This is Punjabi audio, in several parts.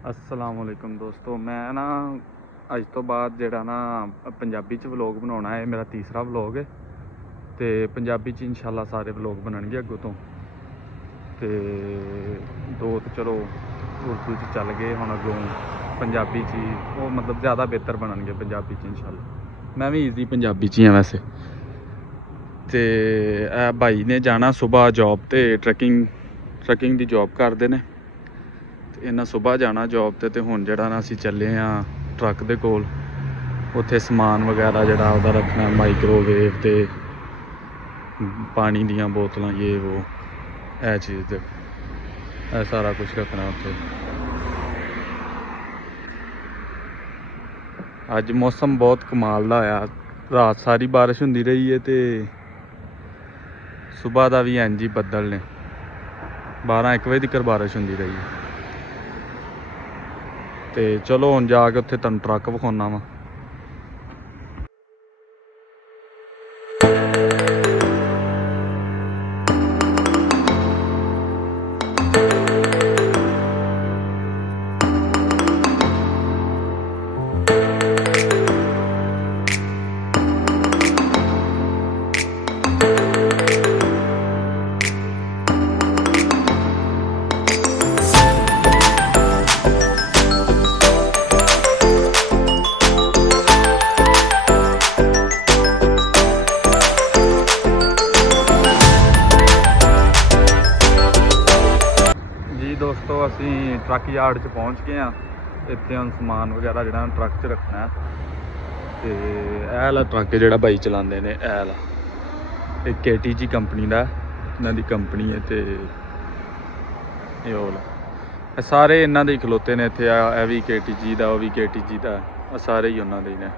अस्सलामुअलैकुम दोस्तों, मैं ना अज तो बाद ਜਿਹੜਾ ਨਾ ਪੰਜਾਬੀ ਚ ਵਲੌਗ ਬਣਾਉਣਾ ਹੈ। ਮੇਰਾ ਤੀਸਰਾ ਵਲੌਗ ਹੈ ਤੇ ਪੰਜਾਬੀ ਚ ਇਨਸ਼ਾਅੱਲਾ ਸਾਰੇ ਵਲੌਗ ਬਣਨਗੇ ਅੱਗੋਂ ਤੋਂ। ਤੇ ਦੋ ਤਾਂ ਚਲੋ ਉਰਦੂ ਚ ਚੱਲ ਗਏ, ਹੁਣ ਅੱਗੋਂ ਪੰਜਾਬੀ ਚ ਉਹ ਮਤਲਬ ਜ਼ਿਆਦਾ ਬਿਹਤਰ ਬਣਨਗੇ ਪੰਜਾਬੀ ਚ ਇਨਸ਼ਾਅੱਲਾ। ਮੈਂ ਵੀ ਈਜ਼ੀ ਪੰਜਾਬੀ ਚ ਹੀ ਹਾਂ ਵੈਸੇ। ਤੇ ਇਹ ਭਾਈ ਨੇ ਜਾਣਾ ਸੁਬਾਹ ਜੌਬ ਤੇ, ਟਰੱਕਿੰਗ ਦੀ ਜੌਬ ਕਰਦੇ ਨੇ। ਇਹਨਾਂ ਸੁਬਾਹ ਜਾਣਾ ਜੌਬ ਤੇ ਹੁਣ ਜਿਹੜਾ ਨਾ ਅਸੀਂ ਚੱਲੇ ਹਾਂ ਟਰੱਕ ਦੇ ਕੋਲ। ਉੱਥੇ ਸਮਾਨ ਵਗੈਰਾ ਜਿਹੜਾ ਉਹਦਾ ਰੱਖਣਾ, ਮਾਈਕ੍ਰੋਵੇਵ ਤੇ ਪਾਣੀ ਦੀਆਂ ਬੋਤਲਾਂ, ਇਹ ਉਹ ਇਹ ਚੀਜ਼ ਤੇ ਇਹ ਸਾਰਾ ਕੁਝ ਰੱਖਣਾ ਉੱਥੇ। ਅੱਜ ਮੌਸਮ ਬਹੁਤ ਕਮਾਲ ਦਾ ਆ, ਰਾਤ ਸਾਰੀ ਬਾਰਿਸ਼ ਹੁੰਦੀ ਰਹੀ ਹੈ ਤੇ ਸੁਬਾਹ ਦਾ ਵੀ ਇੰਝ ਹੀ ਬੱਦਲ ਨੇ, 12-1 ਵਜੇ ਤੱਕ ਬਾਰਿਸ਼ ਹੁੰਦੀ ਰਹੀ ਹੈ। ਤੇ ਚਲੋ ਹੁਣ ਜਾ ਕੇ ਉੱਥੇ ਤੁਹਾਨੂੰ ਟਰੱਕ ਵਿਖਾਉਣਾ ਵਾ। ਦੋਸਤੋ ਅਸੀਂ ਟਰੱਕ ਯਾਰਡ 'ਚ ਪਹੁੰਚ ਗਏ ਹਾਂ। ਇੱਥੇ ਹੁਣ ਸਮਾਨ ਵਗੈਰਾ ਜਿਹੜਾ ਟਰੱਕ 'ਚ ਰੱਖਣਾ। ਤੇ ਇਹ ਵਾਲਾ ਟਰੱਕ ਜਿਹੜਾ ਬਾਈ ਚਲਾਉਂਦੇ ਨੇ, ਇਹ ਵਾਲਾ ਇਹ KTG ਕੰਪਨੀ ਦਾ, ਇਹਨਾਂ ਦੀ ਕੰਪਨੀ ਹੈ। ਤੇ ਇਹ ਵਾਲਾ ਇਹ ਸਾਰੇ ਇਹਨਾਂ ਦੇ ਹੀ ਖਲੋਤੇ ਨੇ ਇੱਥੇ। ਇਹ ਵੀ KTG ਦਾ, ਉਹ ਵੀ KTG ਦਾ, ਇਹ ਸਾਰੇ ਹੀ ਉਹਨਾਂ ਦੇ ਹੀ ਨੇ।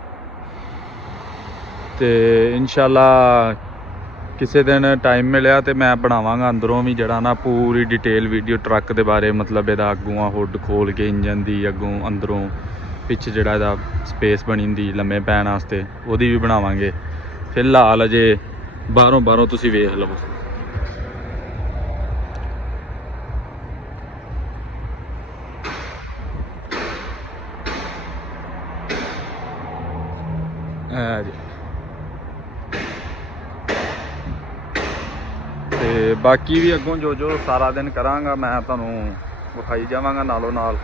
ਤੇ ਇਨਸ਼ਾਅੱਲਾ ਕਿਸੇ ਦਿਨ ਟਾਈਮ ਮਿਲਿਆ ਤੇ ਮੈਂ ਬਣਾਵਾਂਗਾ ਅੰਦਰੋਂ ਵੀ ਜਿਹੜਾ ਨਾ ਪੂਰੀ ਡਿਟੇਲ ਵੀਡੀਓ ਟਰੱਕ ਦੇ ਬਾਰੇ। ਮਤਲਬ ਇਹਦਾ ਅੱਗੋਂ ਹੁੱਡ ਖੋਲ ਕੇ ਇੰਜਨ ਦੀ, ਅੱਗੋਂ ਅੰਦਰੋਂ ਪਿੱਛੇ ਜਿਹੜਾ ਇਹਦਾ ਸਪੇਸ ਬਣੀ ਹੁੰਦੀ ਲੰਮੇ ਪੈਣ ਵਾਸਤੇ, ਉਹਦੀ ਵੀ ਬਣਾਵਾਂਗੇ। ਫਿਲਹਾਲ ਅਜੇ ਬਾਹਰੋਂ ਤੁਸੀਂ ਵੇਖ ਲਵੋ। ਜੀ ਤੇ ਬਾਕੀ ਵੀ ਅੱਗੋਂ ਜੋ ਸਾਰਾ ਦਿਨ ਕਰਾਂਗਾ ਮੈਂ ਤੁਹਾਨੂੰ ਵਿਖਾਈ ਜਾਵਾਂਗਾ ਨਾਲੋਂ ਨਾਲ।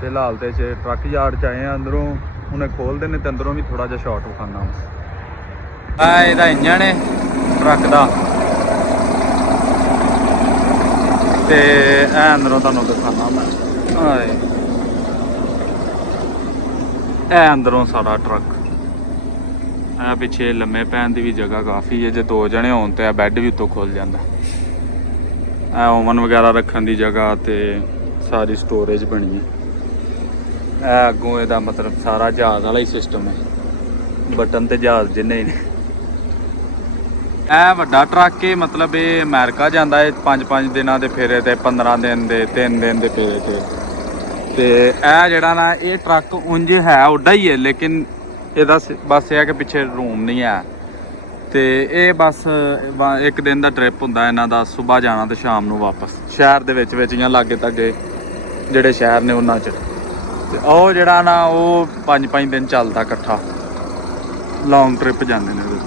ਫਿਲਹਾਲ ਤੇ ਟਰੱਕ ਯਾਰਡ 'ਚ ਆਏ ਆ, ਅੰਦਰੋਂ ਉਹਨੇ ਖੋਲ੍ਹਦੇ ਨੇ ਤੇ ਅੰਦਰੋਂ ਵੀ ਥੋੜ੍ਹਾ ਜਿਹਾ ਸ਼ਾਟ ਵਿਖਾਉਣਾ। ਇਹਦਾ ਇੰਜਣ ਹੈ ਟਰੱਕ ਦਾ, ਤੇ ਇਹ ਅੰਦਰੋਂ ਤੁਹਾਨੂੰ ਦਿਖਾਉਣਾ ਮੈਂ। ਇਹ ਅੰਦਰੋਂ ਸਾਡਾ ਟਰੱਕ। ਇਹ ਪਿੱਛੇ ਲੰਮੇ ਪੈਣ ਦੀ ਵੀ ਜਗ੍ਹਾ ਕਾਫੀ ਹੈ, ਜੇ 2 ਜਣੇ ਹੋਣ ਤੇ ਇਹ ਬੈੱਡ ਵੀ ਉੱਤੋਂ ਖੁੱਲ ਜਾਂਦਾ। ਇਹ ਓਵਨ ਵਗੈਰਾ ਰੱਖਣ ਦੀ ਜਗ੍ਹਾ ਤੇ ਸਾਰੀ ਸਟੋਰੇਜ ਬਣੀ ਹੈ। ਇਹ ਅੱਗੋਂ ਇਹਦਾ ਮਤਲਬ ਸਾਰਾ ਜਹਾਜ਼ ਵਾਲਾ ਹੀ ਸਿਸਟਮ ਹੈ, ਬਟਨ ਤੇ ਜਹਾਜ਼ ਜਿੰਨੇ ਹੀ ਨੇ। ਇਹ ਵੱਡਾ ਟਰੱਕ ਹੈ, ਮਤਲਬ ਇਹ ਅਮਰੀਕਾ ਜਾਂਦਾ ਹੈ 5-5 ਦਿਨਾਂ ਦੇ ਫੇਰੇ ਤੇ, 15 ਦਿਨ ਦੇ, 3 ਦਿਨ ਦੇ ਫੇਰੇ ਤੇ ਇਹ ਜਿਹੜਾ ਨਾ ਇਹ ਟਰੱਕ ਉਂਝ ਹੈ ਉੱਡਾ ਹੀ ਹੈ, ਲੇਕਿਨ ਇਹਦਾ ਬਸ ਇਹ ਹੈ ਕਿ ਪਿੱਛੇ ਰੂਮ ਨਹੀਂ ਹੈ। ਤੇ ਇਹ ਬਸ 1 ਦਿਨ ਦਾ ਟ੍ਰਿਪ ਹੁੰਦਾ ਇਹਨਾਂ ਦਾ, ਸੁਬਾਹ ਜਾਣਾ ਤੇ ਸ਼ਾਮ ਨੂੰ ਵਾਪਸ। ਸ਼ਹਿਰ ਦੇ ਵਿੱਚ ਜਾਂ ਲਾਗੇ ਤਾਗੇ ਜਿਹੜੇ ਸ਼ਹਿਰ ਨੇ ਉਹਨਾਂ 'ਚ। ਤੇ ਉਹ ਜਿਹੜਾ ਨਾ ਉਹ 5-5 ਦਿਨ ਚੱਲਦਾ ਇਕੱਠਾ, ਲੌਂਗ ਟ੍ਰਿਪ ਜਾਂਦੇ ਨੇ ਉਹਦੇ।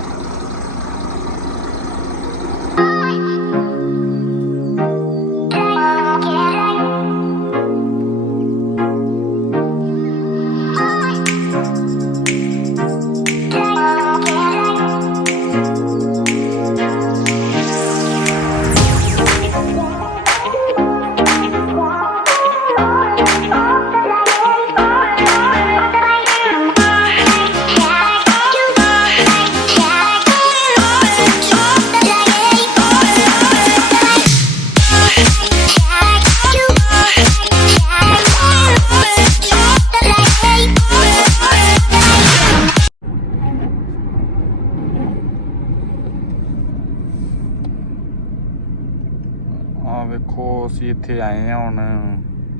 ਵੇਖੋ ਅਸੀਂ ਇੱਥੇ ਆਏ ਹਾਂ ਹੁਣ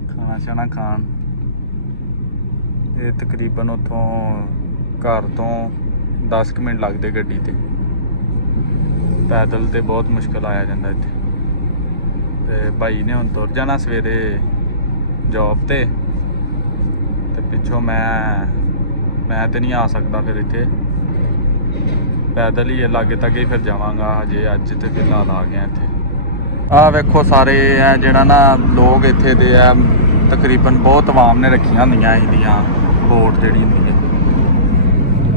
ਖਾਣਾ ਛਾਣਾ ਖਾਣ। ਇਹ ਤਕਰੀਬਨ ਉੱਥੋਂ ਘਰ ਤੋਂ 10 ਕੁ ਮਿੰਟ ਲੱਗਦੇ ਗੱਡੀ ਤੇ। ਪੈਦਲ ਤੇ ਬਹੁਤ ਮੁਸ਼ਕਿਲ ਆਇਆ ਜਾਂਦਾ ਇੱਥੇ। ਤੇ ਭਾਈ ਨੇ ਹੁਣ ਤੁਰ ਜਾਣਾ ਸਵੇਰੇ जॉब ते पिछों मैं तो नहीं आ सकता फिर इत्थे पैदल ही लागे तक ही फिर जावांगा हजे अज तो फिलहाल आ गया इत्थे। आ वेखो सारे है जिहड़ा ना लोग इत्थे दे है तकरीबन बहुत आवाम ने रखियां होंदियां इहदियां बोट जिहड़ी हुंदी है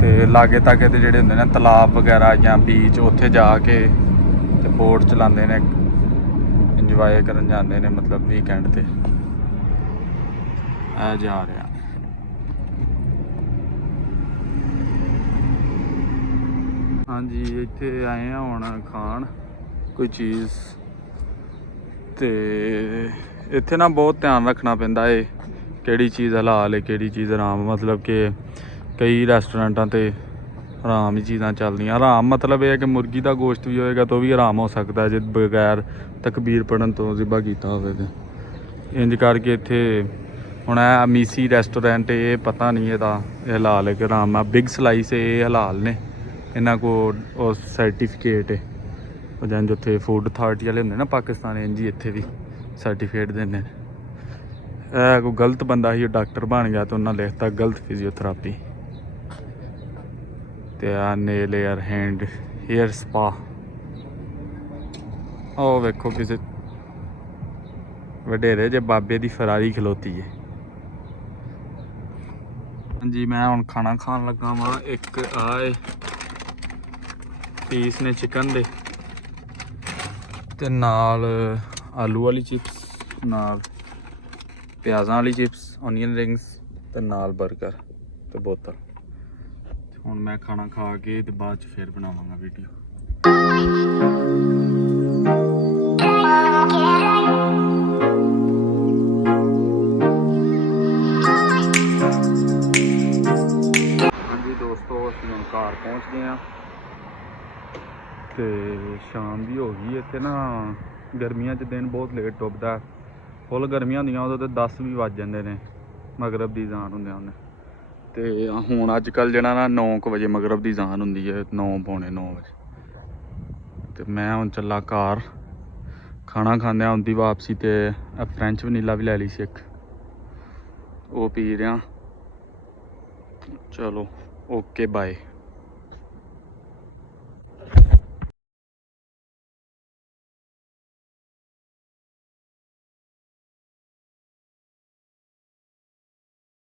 ते लागे तागे ते जिहड़े हुंदे ने तलाब वगैरह जां बीच उत्थे जाके ते बोट चलांदे ने इंजॉय करन जांदे ने मतलब वीकेंड ते आ जा रहा। हाँ जी इत्थे आए हैं हुण खान कोई चीज़ ते इत्थे ना बहुत ध्यान रखना पैंदा है किहड़ी चीज़ हलाल है किहड़ी चीज़ हराम मतलब कि कई रेस्टोरेंटां ते हराम ही चीज़ां चलदियां। हराम मतलब यह है कि मुर्गी का गोश्त भी होएगा तो भी हराम हो सकता है जो बगैर तकबीर पढ़न तो ज़िबा कीता होवे ते इंज करके इत्थे हुण मीसी रेस्टोरेंट ये पता नहीं ਇਹਦਾ हलाल है कि हराम है। बिग स्लाइस ये हलाल ने इन्हां को सर्टिफिकेट है जंज उत्थे फूड अथॉरिटी वाले होंदे ना पाकिस्तान इंज ही इत्थे भी सर्टिफिकेट देंदे ने। कोई गलत बंदा ही डॉक्टर बन गया तो उन्हें लिखता गलत फिजियोथेरेपी ते नेल एयर हैंड हेयर स्पा। ओ वेखो किसी वडेरे जे बाबे दी फरारी खलोती है। हाँ जी मैं हुण खाना खान लगा वां एक आए पीस ने चिकन दे ते नाल आलू वाली चिप्स नाल प्याज़ां वाली चिप्स ऑनियन रिंग्स ते नाल बर्गर ते बोतल। हुण मैं खाना खा के ते बाद च फिर बनावांगा वीडियो। हाँ जी दोस्तों असीं हुण घर पहुँच गए हैं ते शाम भी हो गई। इत्थे ना गर्मियां च दिन बहुत लेट डुबदा फुल गर्मियां होंदियां उदों ते 10 भी वज जांदे ने मगरब दी जान होंदे होंदे ते हुण अजकल जिहड़ा ना 9 बजे मगरब दी जान हुंदी है 9 पौने 9 बजे ते मैं हुण चला घर खाना खांदे औंदी वापसी ते फ्रेंच वनीला भी लै ली सी इक वो पी रहा। चलो ओके बाय।